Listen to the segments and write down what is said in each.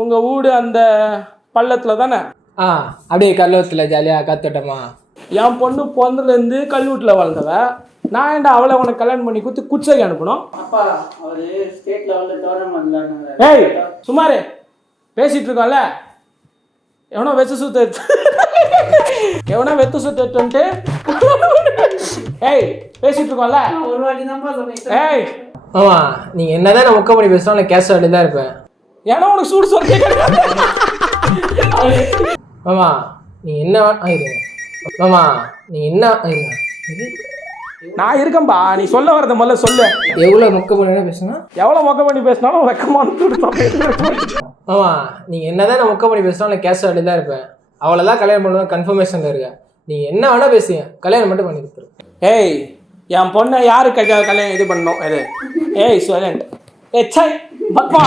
உங்கள் வீடு அந்த பள்ளத்தில் தானே? அப்படியே கல்லூரத்தில் ஜாலியாக காத்தோட்டமா. என் பொண்ணு பிறந்தலேருந்து கல்லூட்டில் வளர்ந்தவ. நான் ஏன்டா அவளை உனக்கு கல்யாணம் பண்ணி கொடுத்து குச்சைக்கு அனுப்பணும்? அப்பா அவர் ஸ்டேட் லெவலில் டோர்னமெண்ட். ஏய் சுமாரே பேசிகிட்டு இருக்கோம்ல, எவனோ வெத்து சுத்துட்டு ஏய் பேசிகிட்டு இருக்கோம்ல ஒரு வாட்டி தான்ப்பா சொன்னேன். ஏய் நீங்கள் என்ன தான் நான் மொக்க பண்ணி பேசுகிறோம், நான் கேஷ் வாட்டி தான் இருப்பேன். ஏன்னா உனக்கு சூடு சொல்ல மாமா நீங்கள் என்ன ஆயிருங்க. மாமா நீங்கள் என்ன ஆயிருங்க. நான் இருக்கேன்பா, நீ சொல்ல வரத முதல்ல சொல்லு. எவ்வளோ மொக்க பண்ணி பேசுனா, எவ்வளோ மொக்க பண்ணி பேசினாலும் வெக்கமான மாமா நீங்கள் என்ன தான் நான் மொக்க பண்ணி பேசுகிறோம், நான் கேஷ் வாட்டி தான் இருப்பேன். அவ்வளோதான் கல்யாணம் பண்ணுவோம் கன்ஃபர்மேஷன் இருக்கு. நீங்கள் என்ன வேணால் பேசுங்க, கல்யாணம் மட்டும் பண்ணி கொடுத்துரு. ஏய் என் பொண்ணை யாரு கல்யாணம் இது பண்ணோம் இது? ஏய் சைலண்ட். ஏய் பத்மா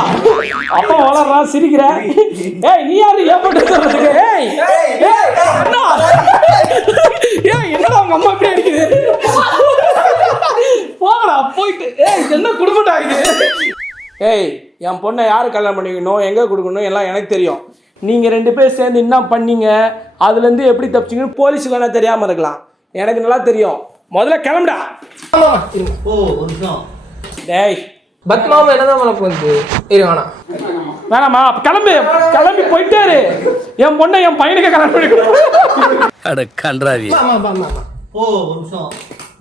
அப்பா வளர்றான் சிரிக்கிற. ஏய் நீ யாரு ஏற்பட்டு சொல்றதுக்கு? ஏய் என்னடா உங்க அம்மா இப்படி அடிக்குது? போடா போயிட்டு. ஏய் என்ன குடும்பம் ஆகுது? ஏய் என் பொண்ணை யாரு கல்யாணம் பண்ணிக்கணும், எங்கே கொடுக்கணும் எல்லாம் எனக்கு தெரியும். நீங்கள் 2 பேர் சேர்ந்து என்ன பண்ணீங்க, அதுலேருந்து எப்படி தப்பிச்சிங்கன்னு போலீஸுக்கு வேணா தெரியாமல் இருக்கலாம், எனக்கு நல்லா தெரியும். முதல்ல கிளம்புடா. டேய் பத்மாவும் என்னதான் மனப்பு வந்து வேணாம் வேணாமா? கிளம்பி போயிட்டாரு. என் பொண்ணை என் பையனுக்கு கல்யாணம் பண்ணிக்கணும்.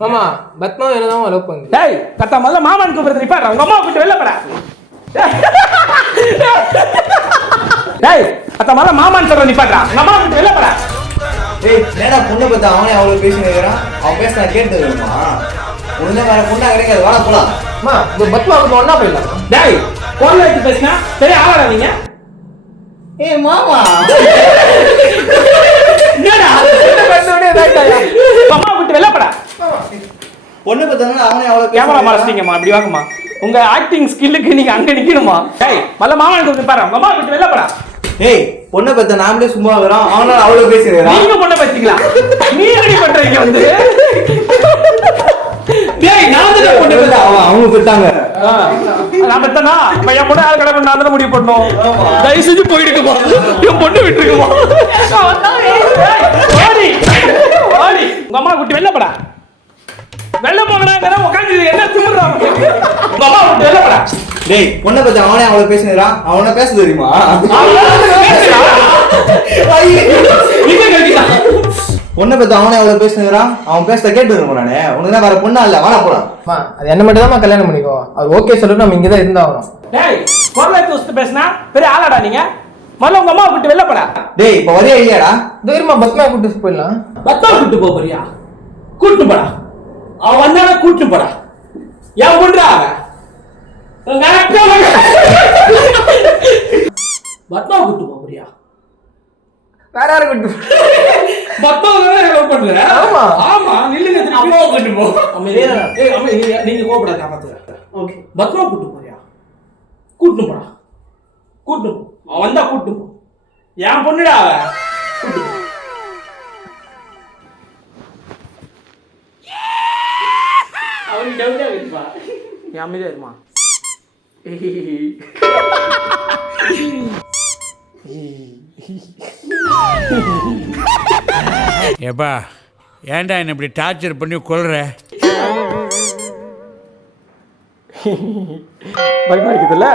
மாமா பத்மாவும் என்னதான் மனப்பு வந்து. டேய் கத்தா முதல்ல மாமன் கூப்பிடுறது நிப்பாரு. உங்க அம்மா கூப்பிட்டு வெளில போடா. டேய் கத்தா முதல்ல மாமன் சொல்ற நிப்பாடுறா. உங்க அம்மா கூப்பிட்டு வெளில போடா. ஏய் நேரா பொண்ணை பத்தி அவனே அவ்வளவு பேசினுக்கிறான். அவன் பேச நான் கேட்டு வருமா? ஒண்ணு வேற பொண்ணா கிடைக்காது, வாடா போலாம். பத்மாவுக்கு ஒன்னா போயிடலாம். டேய் கோல் வச்சு பேசினா சரி ஆளாடா நீங்க. ஏய் மாமா என்னடா அம்மா கூப்பிட்டு வெளில போடா. பொண்ணை பத்தி அவனே அவ்வளவு கேமரா மாஸ்டிங்கம்மா இப்படி வாங்கம்மா. உங்க ஆக்டிங் ஸ்கில்லுக்கு நீங்க அங்க நிக்கணுமா? டேய் முதல்ல மாமன் கூப்பிட்டு பாரு. உங்க அம்மா கூப்பிட்டு வெளில போடா. ஏய் பொண்ணை பத்தி நாமளே சும்மா வரோம், அவனால அவ்வளவு பேசினுக்கிறான். நீங்க பொண்ணை பத்திங்களா? நீ எப்படி பண்றீங்க வந்து? டேய் நான் தான் பொண்ணு பத்தி அவங்க பெத்தாங்க. நான் பத்தனா இப்ப என் பொண்ணு யார் கடமை நான் தான் முடிவு பண்ணோம். தயவு செஞ்சு போயிடுக்குமா, என் பொண்ணு விட்டுருக்குமா. ஓடி ஓடி உங்க அம்மா கூட்டி வெளில போடா. வெளில போங்கடா. உட்காந்து என்ன திமுறான் உங்க அம்மா கூட்டி வெளில போடா. டேய் பொண்ணை பத்தி அவனே அவ்வளவு பேசினுக்கிறான், அவனை பேச தெரியுமா? பொண்ணை பத்தி அவனே அவ்வளவு பேசினுக்கிறான், அவன் பேச கேட்டு வருமா? நானே உனக்கு வேற பொண்ணா இல்ல, வாடா போலாம். அது என்ன மட்டும் தான் கல்யாணம் பண்ணிக்கோ. அது ஓகே சொல்லிட்டு நம்ம இங்கதான் இருந்தாகணும். டேய் குரலை தூசிட்டு பேசினா பெரிய ஆளாடா நீங்க. முதல்ல உங்க அம்மா கூட்டி வெளில போடா. டேய் இப்ப வரையா இல்லையாடா? தைரியமா பத்மா கூட்டு போயிடலாம். பத்தா கூட்டு போறியா? கூட்டு போடா. அவன் வந்தானா கூட்டு போடா. ஏன் பண்றா பத்மா கூட்டு போறியா? வேற யாரு கூட்டு பத்மா லவ் பண்ற? ஆமா ஆமா நில்லுங்க. அம்மா கூட்டு போ. ஏய் அம்மா நீங்க கோபப்படாத. காப்பாத்துற. ஓகே பத்மா கூட்டு போறியா? கூட்டு போடா. கூட்டு போ. அவன் வந்தா கூட்டு போ. ஏன் பொண்ணுடா அவ. கூட்டு போ. அவனுக்கு டவுட்டா இருக்குப்பா. ஏன் அமைதியா இருமா. ஏப்பா ஏன்டா என்ன இப்படி டார்ச்சர் பண்ணி கொள்ற? பயமா இருக்குதுல்ல,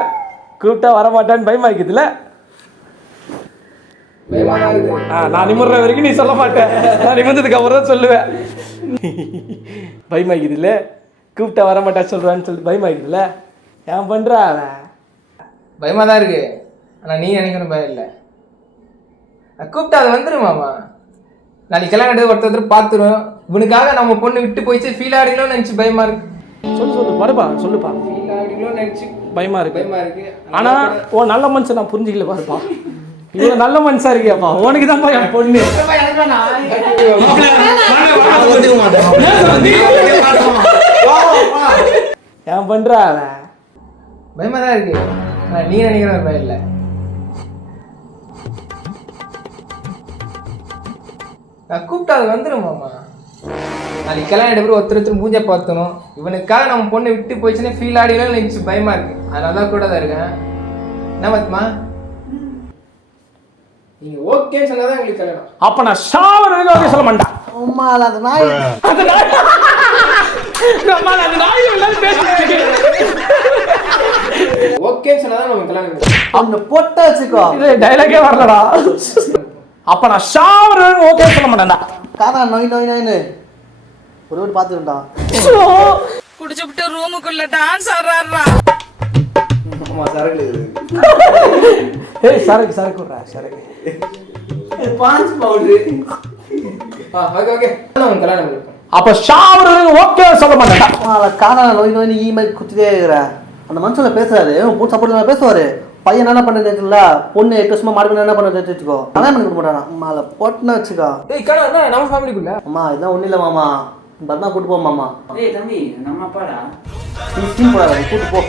கூப்பிட்டா வரமாட்டான்னு பயமா இருக்குதுல்ல. நான் நிமிர்ற வரைக்கும் நீ சொல்ல மாட்டேன், நான் நிமிர்ந்ததுக்கு அப்புறம் தான் சொல்லுவேன். பயமா இருக்குதுல்ல, கூப்பிட்டா வரமாட்டா சொல்றான்னு சொல்லிட்டு பயமா இருக்குதுல்ல. ஏன் பண்றா பயமா தான் இருக்கு. ஆனா நீ நினைக்கணும் பயம் இல்லை. கூப்பிட்டா அது வந்துருமாமா. நாளைக்கு கல்யாணம் ஒருத்தர் பார்த்துரும். இவனுக்காக நம்ம பொண்ணு விட்டு போயிடுச்சு ஃபீல் ஆடிக்கணும்னு நினைச்சு பயமா இருக்கு. சொல்லு பாருப்பா சொல்லுப்பா. ஃபீல் ஆடிக்கணும்னு நினைச்சு பயமா இருக்கு. பயமா இருக்கு. ஆனா ஓ நல்ல மனுஷன் நான் புரிஞ்சுக்கல பாருப்பா. இவ்வளவு நல்ல மனுஷா இருக்கியாப்பா. உனக்கு தான்ப்பா என் பொண்ணு. ஏன் பண்றா பயமா தான் இருக்கு. ஆனா நீ நினைக்கிற பயம் இல்லை. நான் கூப்பிட்டா அது வந்துருமாமா. நாளைக்கு கல்யாணம் எடுத்து ஒருத்தர் மூஞ்ச பார்த்தணும். இவனுக்காக நம்ம பொண்ணு விட்டு போயிடுச்சுன்னா ஃபீல் ஆடிக்கணும்னு நினைச்சு பயமா இருக்கு. அதனால தான் கூட தான் இருக்கேன். என்ன பத்மா நீங்க ஓகேன்னு சொன்னாதான் எங்களுக்கு கல்யாணம். அப்ப நான் ஷாவர் ஓகே சொல்ல மாட்டேன். அம்மா அது நாய் அந்த நாய் அம்மா அந்த நாய் எல்லாம் பேசிட்டு ஓகேன்னு சொன்னாதான் நம்ம கல்யாணம். அவனை போட்டா வச்சுக்கோ. இது டைலாகே வரலடா. அப்ப நான் ஷாவர் ஓகே சொல்ல மாட்டேன்டா. காதா நோய் நோய் நோய்னு ஒரு பாத்துக்கிட்டா குடிச்சுட்டு ரூமுக்குள்ள டான்ஸ் ஆடுறாரா. ஆமா சரக்கு ஏய் சரக்கு விடுறா சரக்கு. பான்ஸ் பவுடர். ஓகே ஓகே நம்ம கல்யாணம் பண்ணிப்போம். அப்ப ஷாவர் ஓகே சொல்ல மாட்டேன்டா. காதா நோய் நோய்னு மாதிரி குத்திட்டே இருக்கிற அந்த மனுஷன்ல பேசுறாரு. பொண்ணு சப்போர்ட் பேசுவாரு. பையன் என்ன பண்ண தெரியுதுல, பொண்ணு 8 வருஷமா மாடு என்ன பண்ண வச்சுக்கோ. கல்யாணம் பண்ணி கொடுக்க மாட்டானா அம்மால போட்டுன்னு வச்சுக்கோ. ஏய் கடை என்ன நம்ம ஃபேமிலிக்குள்ள அம்மா இதெல்லாம் ஒன்றும் இல்லை மாமா. பத்மா கூட்டு போ மாமா. ஏய் தம்பி நம்ம அப்பாடா. நீ சீன் போடாத, கூட்டு போ.